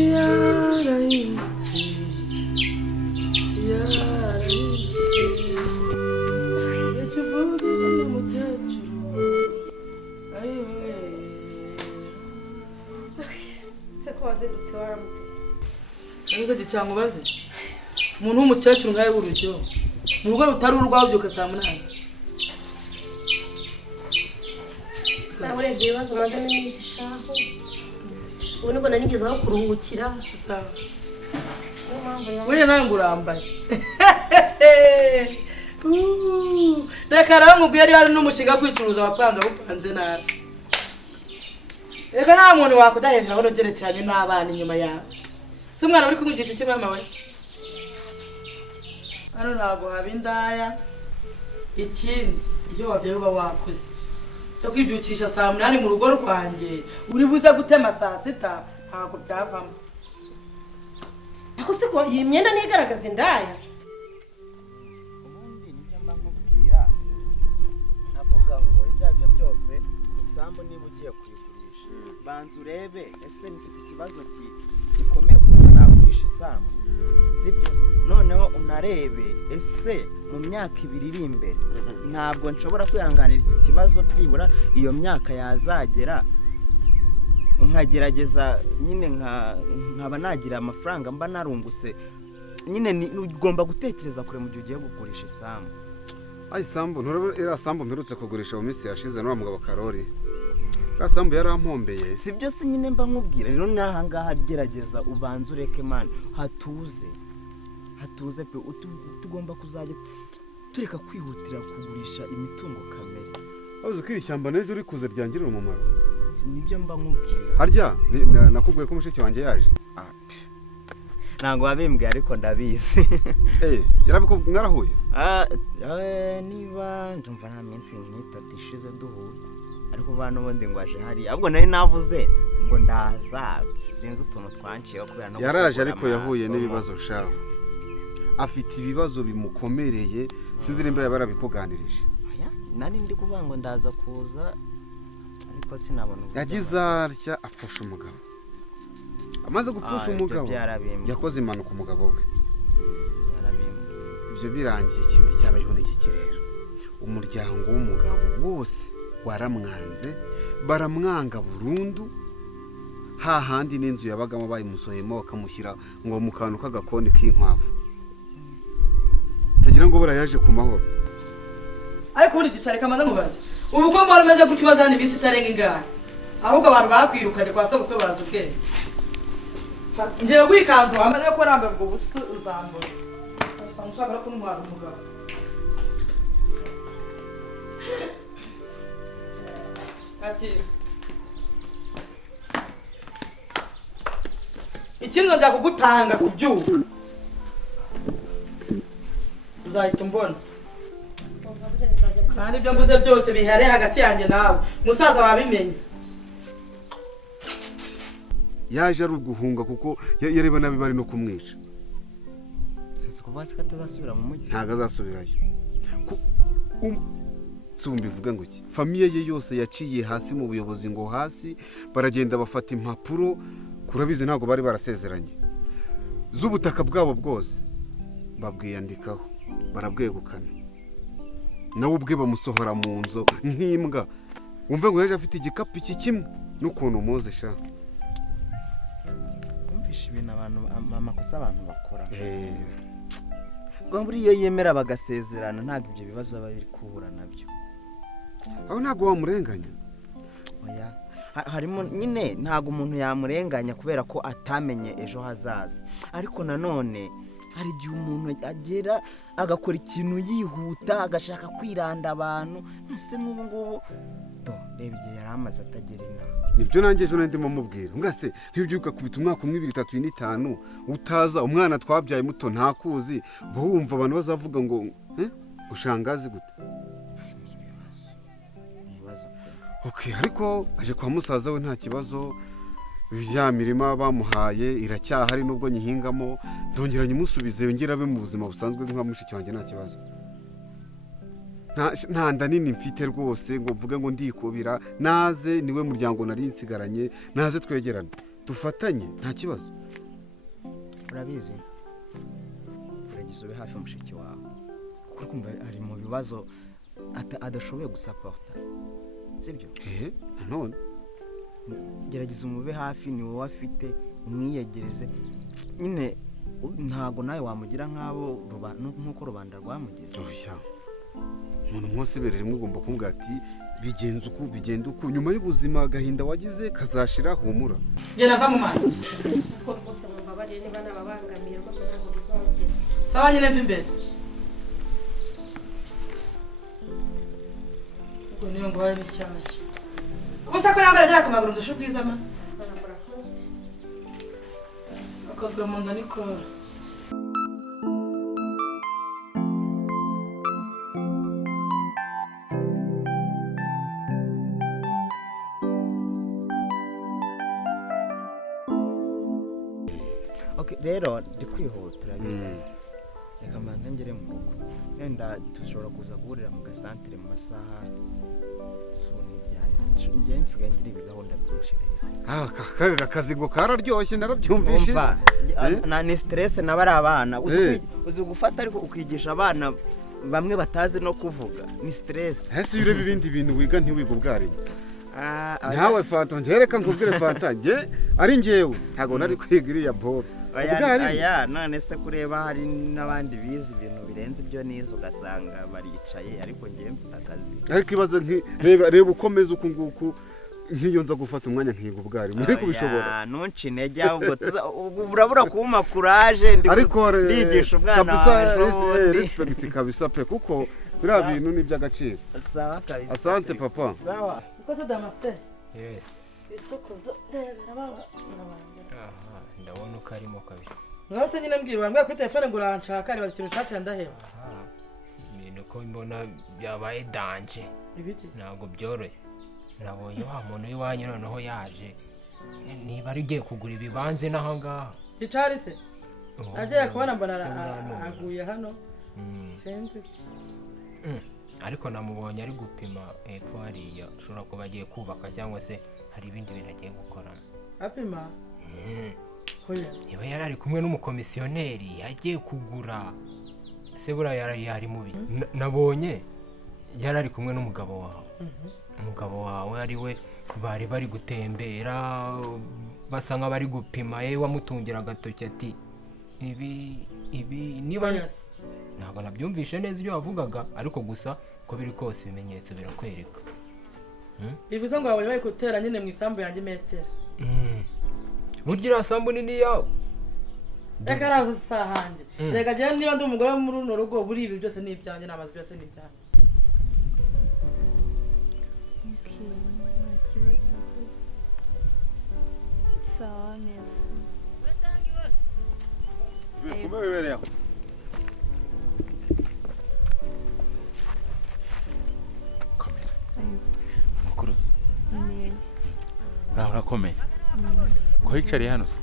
yarahindutse icyo uvuga ni mukecuru ayiwe se ko wazindutse waramutse ariko gicanga ubaze umuntu w'umukecuru nkawe w'urujyo mu rugo rutari urwawe byuka saa munani nawe urebye ibibazo maze n'iminsi ishaho ubu nibwo nanigeze aho kuruhukira buriya nawe ngo urambaye reka rero nkubwiye ari hari n'umushinga kwicuruza wapanze awupanze nabi reka nta muntu wakudahejera abona ugerekeranye n'abana inyuma yawe si umwana uri kumwigisha iki mama we hano ntabwo haba indaya ikindi iyo wabyaye uba wakuze cyo kwibyukisha saa munani mu rugo rwanjye uri buze gutema saa sita ntabwo byavamo ako se ko iyi myenda ntigaragaza indaya ubundi nibyo mba nkubwira navuga ngo ibyo ari byo byose isambu niba ugiye kuyigurisha banza urebe ese nifite ikibazo gikomeye kuko nagurisha isambu sibyo noneho unarebe ese mu myaka 2 iri imbere ntabwo nshobora kwihanganira iki kibazo byibura iyo myaka yazagera nkagerageza nyine nkaba nagira amafaranga mba narungutse nyine ugomba gutekereza kure mu gihe ugiye kugurisha isambu isambu iriya sambu mperutse kugurisha mu minsi yashize n'uwa mugabo Karori iriya sambu yarampombeye si byo se nyine mba nkubwira rero n'aha ngaha gerageza ubanze ureke mani hatuze pe tugomba kuzajya tureka kwihutira kugurisha imitungo kamere uzi ko iri shyamba n'ejo uri kuza ryangirira umumaro nibyo mba nkubwira harya nakubwiye ko mushiki wanjye yaje ntabwo wabimbwiye ariko ndabizi yarabikubwiye mwarahuye niba ndumva nta minsi nk'itatu ishize duhuye ariko uba n'ubundi ngo aje hariya ahubwo nari navuze ngo ndaza sinzi utuntu twanciyeho kubera no yaraje ariko yahuye n'ibibazo shaho afite ibibazo bimukomereye sinzi nimba yarabikuganirije nari ndi kuvuga ngo ndaza kuza ariko sinabona yagize atya apfusha umugabo amaze gupfusha umugabo yakoze impanuka umugabo we ibyo birangiye ikindi cyabayeho n'iki rero umuryango w'umugabo wose waramwanze baramwanga burundu hahandi n'inzu yabagamo bayimusohemo bakamushyira ngo mu kantu k'agakoni k'inkwavu tagira ngo barayaje ku mahoro ariko ubundi gicare kamaze mubaze ubu ko mbona umeze gutyo bazana iminsi itarenga ingahe ahubwo abantu bakwirukanye kwa sobukwe bazi ubwenge ngiye kwikanzu wamaze ko rambe ubwo busa uzambura usanga ushaka ko n'umuhanga umugabo ati ikindi njya kugutanga kubyuka uzahita umbona kandi ibyo mvuze byose bihare hagati yanjye nawe musaza wabimenye yaje ari uguhunga kuko yareba nabi bari no kumwica kuva se katazasubira mu mujyi ntago azasubirayo bivuga ngo iki famiye ye yose yaciye hasi mu buyobozi ngo hasi baragenda bafata impapuro kurabizi ntago bari barasezeranye z'ubutaka bwabo bwose babwiyandikaho barabwegukana nawe ubwe bamusohora mu nzu nk'imbwa wumve ngo yaje afite igikapu iki kimwe n'ukuntu umuze sha umvisha ibintu amakosa abantu bakora ngo muri iyo yemera bagasezerana ntabwo ibyo bibazo baba biri kuhura nabyo aho ntabwo wamurenganya oya harimo nyine ntabwo umuntu yamurenganya kubera ko atamenye ejo hazaza ariko nanone hari igihe umuntu agera agakora ikintu yihuta agashaka kwiranda abantu nuse n'ubu ngubu reba igihe yari amaze atagera inama nibyo nanjye ejo ndimo mubwira ngase ntibyuka kubita umwaka 2 3 5 utaza umwana twabyaye muto ntakuzi bo wumva abantu bazavuga ngo ushangazi gute okay ariko aje kwa musaza we nta kibazo bya mirima bamuhaye iracyahari nubwo nyihingamo ndongera nyimusubize yongera be mu buzima busanzwe nka mushiki wanjye nta kibazo nta nda nini mfite rwose ngo mvuge ngo ndikubira naze niwe muryango nari nsigaranye naze twegerane dufatanye nta kibazo urabizi uragize ube hafi mushiki wawe kuko kumva ari mu bibazo adashoboye gusaporta sibyo nanone gerageza umube hafi ni wowe afite umwiyegereze nyine ntago nawe wamugira nk'abo nk'uko rubanda rwamugeze umuntu mwose ibere rimwe ugomba kumbwira ati bigenda uku nyuma y'ubuzima agahinda wagize kazashira humura genda va mu mazi rwose mumbabarire niba nababangamiye rwose ntabwo bizongera sawa nyine mva imbere ubwo niyo ngo hari n'ishyashya ubusa ko yambara byaka amaguru ndusha ubwiza ma akozwe mu nda nikora rero ndi kwihutira reka mbanze ngere mu rugo wenda dushobora kuza guhurira mu gasantere mu masaha njye nsigaye ngira ibigahunda byinshi rero akazi ngo kararyoshye narabyumvishije ni stress naba ari abana uzi gufata ariko ukigisha abana bamwe batazi no kuvuga ni stress ese iyo ureba ibindi bintu wiga ntiwiga ubwarimu ntawe fanta ngereka nkubwire fanta njye ari njyewe ntabwo nari kwiga iriya boro aya none se kureba hari n'abandi bize ibintu birenze ibyo nize ugasanga baricaye ariko ngiye mfite akazi ariko ibaze reba ukomeza uku nguku nk'iyo nza gufata umwanya nkiga ubwarimu uri kubishobora ntunci intege ahubwo urabura kuwuma kuraje ndigisha umwana wawe respect kabisa pe kuko biriya bintu ni iby'agaciro sawa kabisa asante papa sawa ukoze damase yes isukuzo debera baba ndabona uko arimo kabisa mwese nyine mbwira bambwiye kuri telefone ngo uranshaka nibaza ikintu nshakira ndaheba ibintu ko mbona byabaye danje ibiti ntabwo byoroshye nabonye wa muntu w'iwanyu noneho yaje niba ari ugiye kugura ibibanza n'aha ngaha gicari se agiye kubona mbona aguye hano sinzi ariko namubonye ari gupima epfo hariya ashobora kuba agiye kubaka cyangwa se hari ibindi bintu agiye gukoramo apima niba yari ari kumwe n'umukomisiyoneri yagiye kugura ese buriya yari mubi nabonye yari ari kumwe n'umugabo wawe umugabo wawe ari we bari bari gutembera basa nk'abari gupima wamutungira agatoki ati ibi niba ntabwo nabyumvishe neza ibyo wavugaga ariko gusa ko biri kose ibimenyetso birakwereka bivuze ngo babonye bari gutera nyine mu isambu yanjye metero burya iriya sambu nini yawe reka araza isaha hanjye reka njyewe niba ndi umugore wo muri runo rugo buri ibi byose ni ibyanjye n'amazu byose ni ibyanjye sawa neza kumbe wibereye aho komera mukuruzi urakomeye ko wicariye hano se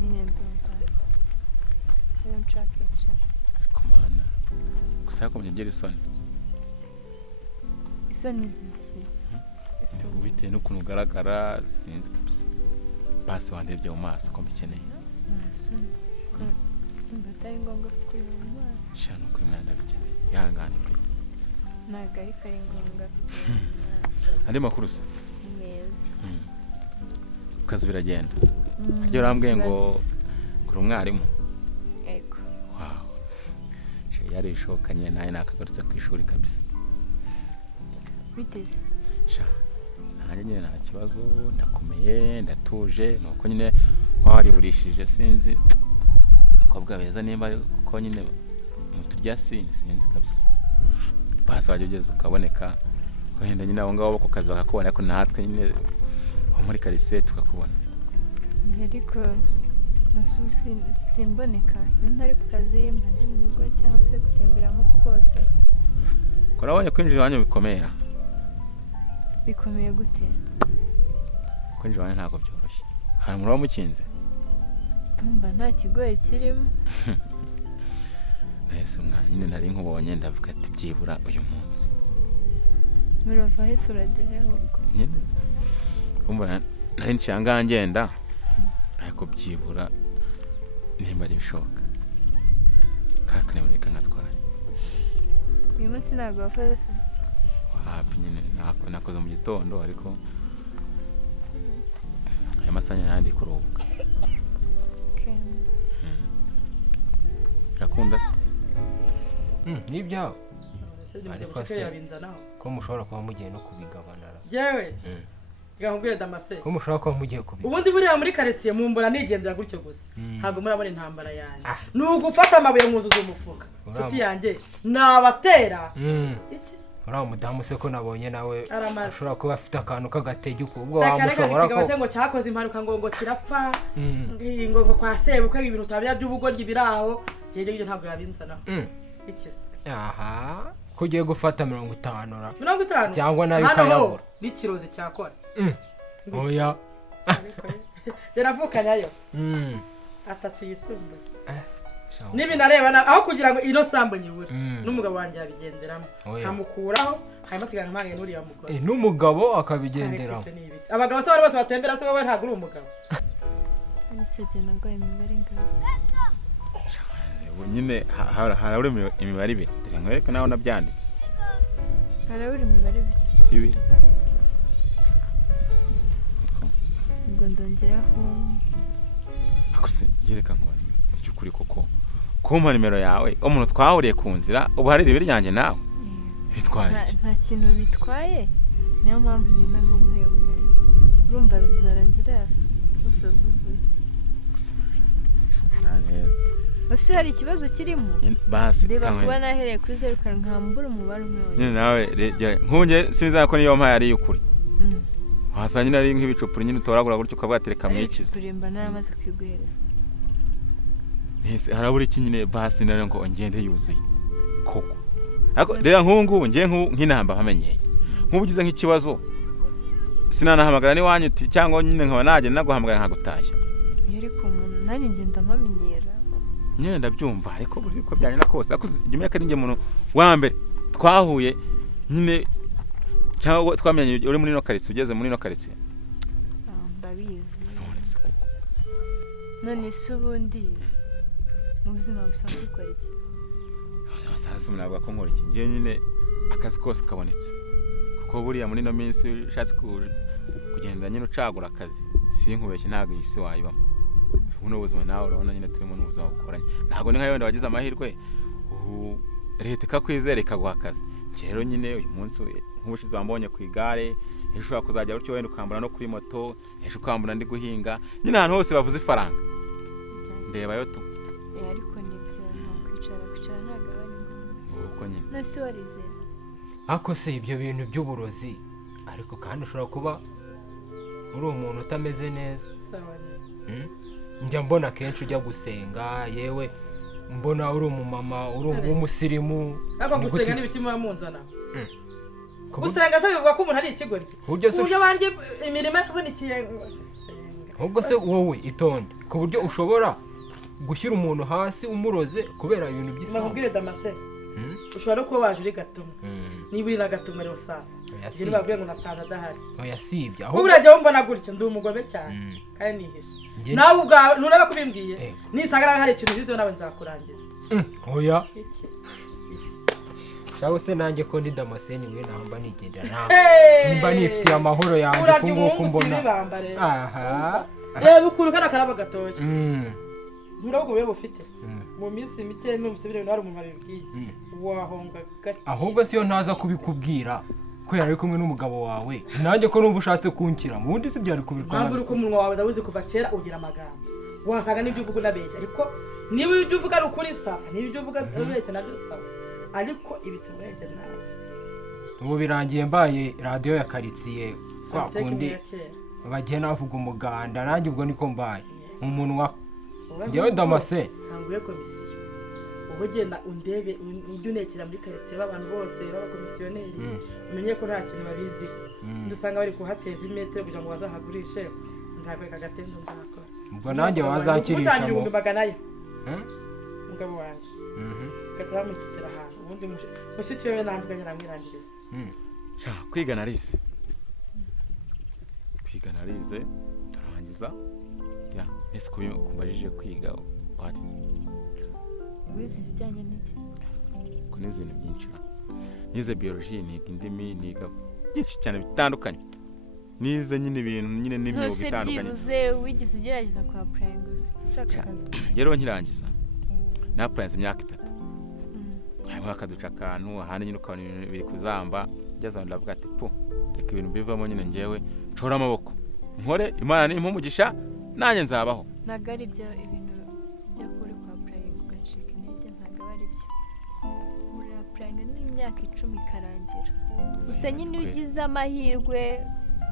nyine ndumva rero nshaka kwicara komana gusa yakomeje ngera isoni zisi bitewe n'ukuntu ugaragara sinzi basi wandebye mu maso ko mbikeneye ntasoni ndumva atari ngombwa kureba mu maso shana uko imana ndabikeneye ihangane pe ntabwo ariko ari ngombwa andi makuru se neza akazi biragenda harya urambwiye ngo kuri umwarimu ego wawu yari ishokanye nawe nakagarutse ku ishuri kabisa biteze nanjye nyine nta kibazo ndakomeye ndatuje nuko nyine wariburishije sinzi abakobwa beza nimba ariko nyine muturya sinzi kabisa basi wajya ugeze ukaboneka wenda nyine abo ngabo ku kazi bakakubona ariko natwe nyine wo muri karise tukakubona ariko nasusi simboneka iyo ntari ku kazi mba ndi mu rugo cyangwa se gutembera nk'uko kose ko nabonye kwinjira iwanyu bikomera bikomeye gute kwinjira iwanyu ntabwo byoroshye hari umuntu wamukinze tumba nta kigoye kirimo nahise umwana nyine nari nkubonye ndavuga ati byibura uyu munsi murava hese uragera ahubwo nyine umva nari nciye ahangaha ngenda ariko byibura nimba ari bishoboka kakaneboneka nkatwara uyu munsi ntabwo wakoze se hafi nyine nakoze mu gitondo ariko aya masaha yandi kuruhuka birakunda se n'ibyawe ariko se ko mushobora kuba mugiye no kubigabanara yewe gahubwire Damascene ko mushobora kuba mugiye kubigabanara ubundi buriya muri quartier mumbura nigendera gutyo gusa ntabwo murabona intambara yanjye ni ugufata amabuye mwuzuza umufuka nshuti yanjye nabatera iki uriya mudamu se ko nabonye nawe Aramaze. ashobora kuba afite akantu k'agategeko ubwo wamushobora ko ngo cyakoze impanuka ngo kirapfa ngo kwa sebukwe ibintu utabya by'ubugoryi biraho je ntabwo yabinzanaho iki se aha ko ugiye gufata 50 ra 50 cyangwa nayo ukayabura n'ikirozi cyakora oya yaravukanyayo atatu yisumbuye nibi nareba aho kugira ngo ino sambo nyibure n'umugabo wanjye yabigenderamo nkamukuraho hanyuma sigana mpange n'uriya mugore n'umugabo akabigenderamo abagabo se bose batembera se wowe ntabwo uri umugabo anisete nago imibare ngaho nyine harabura imibare ibiri dore nkwereka naho nabyanditse harabura imibare ibiri ubwo ndongeraho ako se gereka nkubaze mu by'ukuri koko kumpa nimero yawe umuntu twahuriye ku nzira ubu hari ribe ryanjye nawe bitwaye nta kintu bitwaye niyo mpamvu ngenda ngo muhewe urumva bizarangira zose zuzuye ese hari ikibazo kirimo basi reba kuba nahereye kuri 0 nkambura umubare umwe nyine nawe nkunge sinzi ko niyo mpaye ari y'ukuri wasanga nyine ari nk'ibicupuri nyine utoragura gutyo ukabatereka mwikiza turimba naramaze kwiguhereza nese harabura iki nyine basi nare ngo ngende yuzuye koko ariko reba nk'ubu ngiye nk'inamba hamenyeye nk'ubugize nk'ikibazo sinanahamagara ni wanyu cyangwa nyine nkaba naje naguhamagara nkagutashya ariko umuntu nanjye ngenda mpamenyera nyine ndabyumva ariko buri ko byanye nakose ariko jumye kari nge muntu wa mbere twahuye nyine cyangwa twamenye uri muri no karitsiye ugeze muri no karitsiye ndabizi none se ubundi mu buzima busanzwe ukora iki abasaza umuntu ko nkora iki ngiye nyine akazi kose kabonetse kuko buriya muri no minsi ushatse kugenda nyine ucagura akazi sinkubeshye ntago isi wayibamo buno buzima nawe urabona nyine turimo n'ubuzima bukoranye ntago ni nka yenda wagize amahirwe leta ikakwizera ikaguha akazi rero nyine uyu munsi nk'ubushize wambonye ku igare ejo ushobora kuzajya gutyo wenda ukambura no kuri moto ejo ukambura ndi guhinga nyine ahantu hose bavuze ifaranga ndebayo tu ariko nibyo kwicara ntabwo ari uko nyine nasi warize ako se ibyo bintu by'uburozi ariko kandi ushobora kuba uri umuntu utameze neza njya mbona kenshi ujya gusenga yewe mbona uri umumama uri umusirimu ariko gusenga n'ibitima munzana gusenga se bivuga ko umuntu ari ikigoryi uburyo banje imirimo yakubonikiye gusenga ahubwo se wowe itonde ku buryo ushobora gushyira umuntu hasi umuroze kubera ibintu by'isanga nakubwire Damascene ushobora no kuba waje uri gatuma niba uri na gatuma rero sasa njye nibabwiye ngo nasaza adahari oya sibye ahubwo urajya wumva gutyo ndi umugome cyane kandi nihishe nawe ubwawe ntureba kubimbwiye nisanga hari ikintu bizeho nawe nzakurangiza oya cyangwa se nanjye ko ndi Damascene we namba nigendera nawe mba nifitiye amahoro yanjye kunguko mbona aha reba ukuru kana karaba gatoshye nturabwo wewe ufite mu minsi mike n'umusubire n'ari umuntu abibwiye wahonga gake ahubwo siyo ntaza kubikubwira ko yari kumwe n'umugabo wawe nanjye ko numva ushatse kunkira mu wundi si byari kubirwa ntabwo uri ko umunwa wawe ndabuze kuva kera ugira amagambo wasanga n'ibyo uvuga unabeshya ariko niba ibyo uvuga ari ukuri safa niba ibyo uvuga urabeshya nabyo safa ariko ibiturenze nawe ubu birangiye mbaye radiyo ya karitsiye kwa kundi bagenda bavuga umuganda nanjye ubwo niko mbaye umunwa njyewe Damascene ntanguye komisiyo ubu genda undebe ujye unekera muri karitsiye b'abantu bose b'abakomisiyoneri umenye ko nta kintu babiziho dusanga bari kuhateza imetero kugira ngo bazahagurishe nzakweka agatendo nzakora ubwo nanjye wazankirisha utangira ibihumbi magana ye umugabo wanjye ugahita bamushyikira ahantu ubundi mushiki wewe nandukanye namwirangiriza kwiga narize ndarangiza ese kumbajije kwiga ndahari wize ibijyanye n'iki ko nize ibintu byinshi nize biology niga indimi niga byinshi cyane bitandukanye nize nyine ibintu nyine n'imyuga ntose itandukanye byibuze wigize ugerageza kwa purayinguzi ushaka akazi rero nkirangiza napurayize imyaka 3 hanyuma akaduca akantu ahandi nyine ukabona ibintu biri kuzamba ngeze aho ndavuga ati po reka ibintu bivamo nyine njyewe nshora amaboko nkore imana nimpa umugisha nanjye nzabaho ntabwo ari byo ibintu byo kuri kwa purayingi ugacika intege ntabwo aba ari byo muri purayingi n'imyaka 10 ikarangira gusa nyine iyo ugize amahirwe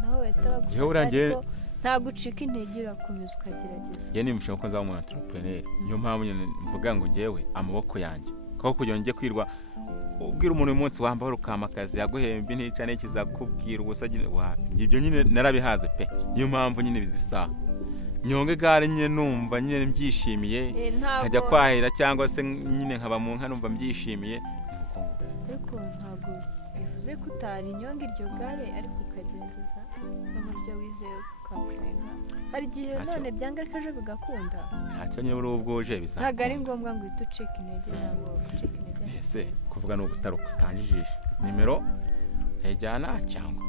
nawe wahita baguha ariko ntabwo ucika intege urakomeza ukagerageza njye nimusha ko nzaba umu entrepreneur niyo mpamvu nyine mvuga ngo njyewe amaboko yanjye kuko kugira ngo njye kwirwa ubwira umuntu uyu munsi wambaye ukamakazi yaguhembe ntica n'ikizakubwira ubusa ibyo nyine narabihaze pe niyo mpamvu nyine bizisaha nyonge gare nyine numva nyine mbyishimiye nkajya kwahira cyangwa se nyine nkaba mu nka numva mbyishimiye ariko ntabwo bivuze ko utari nyonge iryo gare ariko ukagerageza no mu byo wizeye ukapurayinga hari igihe none byanga ariko ejo bigakunda ntacyo nyine uri ubwuje bizakunda ntabwo ari ngombwa ngo uhite ucika intege ntabwo ucika intege ese kuvuga ni ugutaruka utangijisha nimero yajyana cyangwa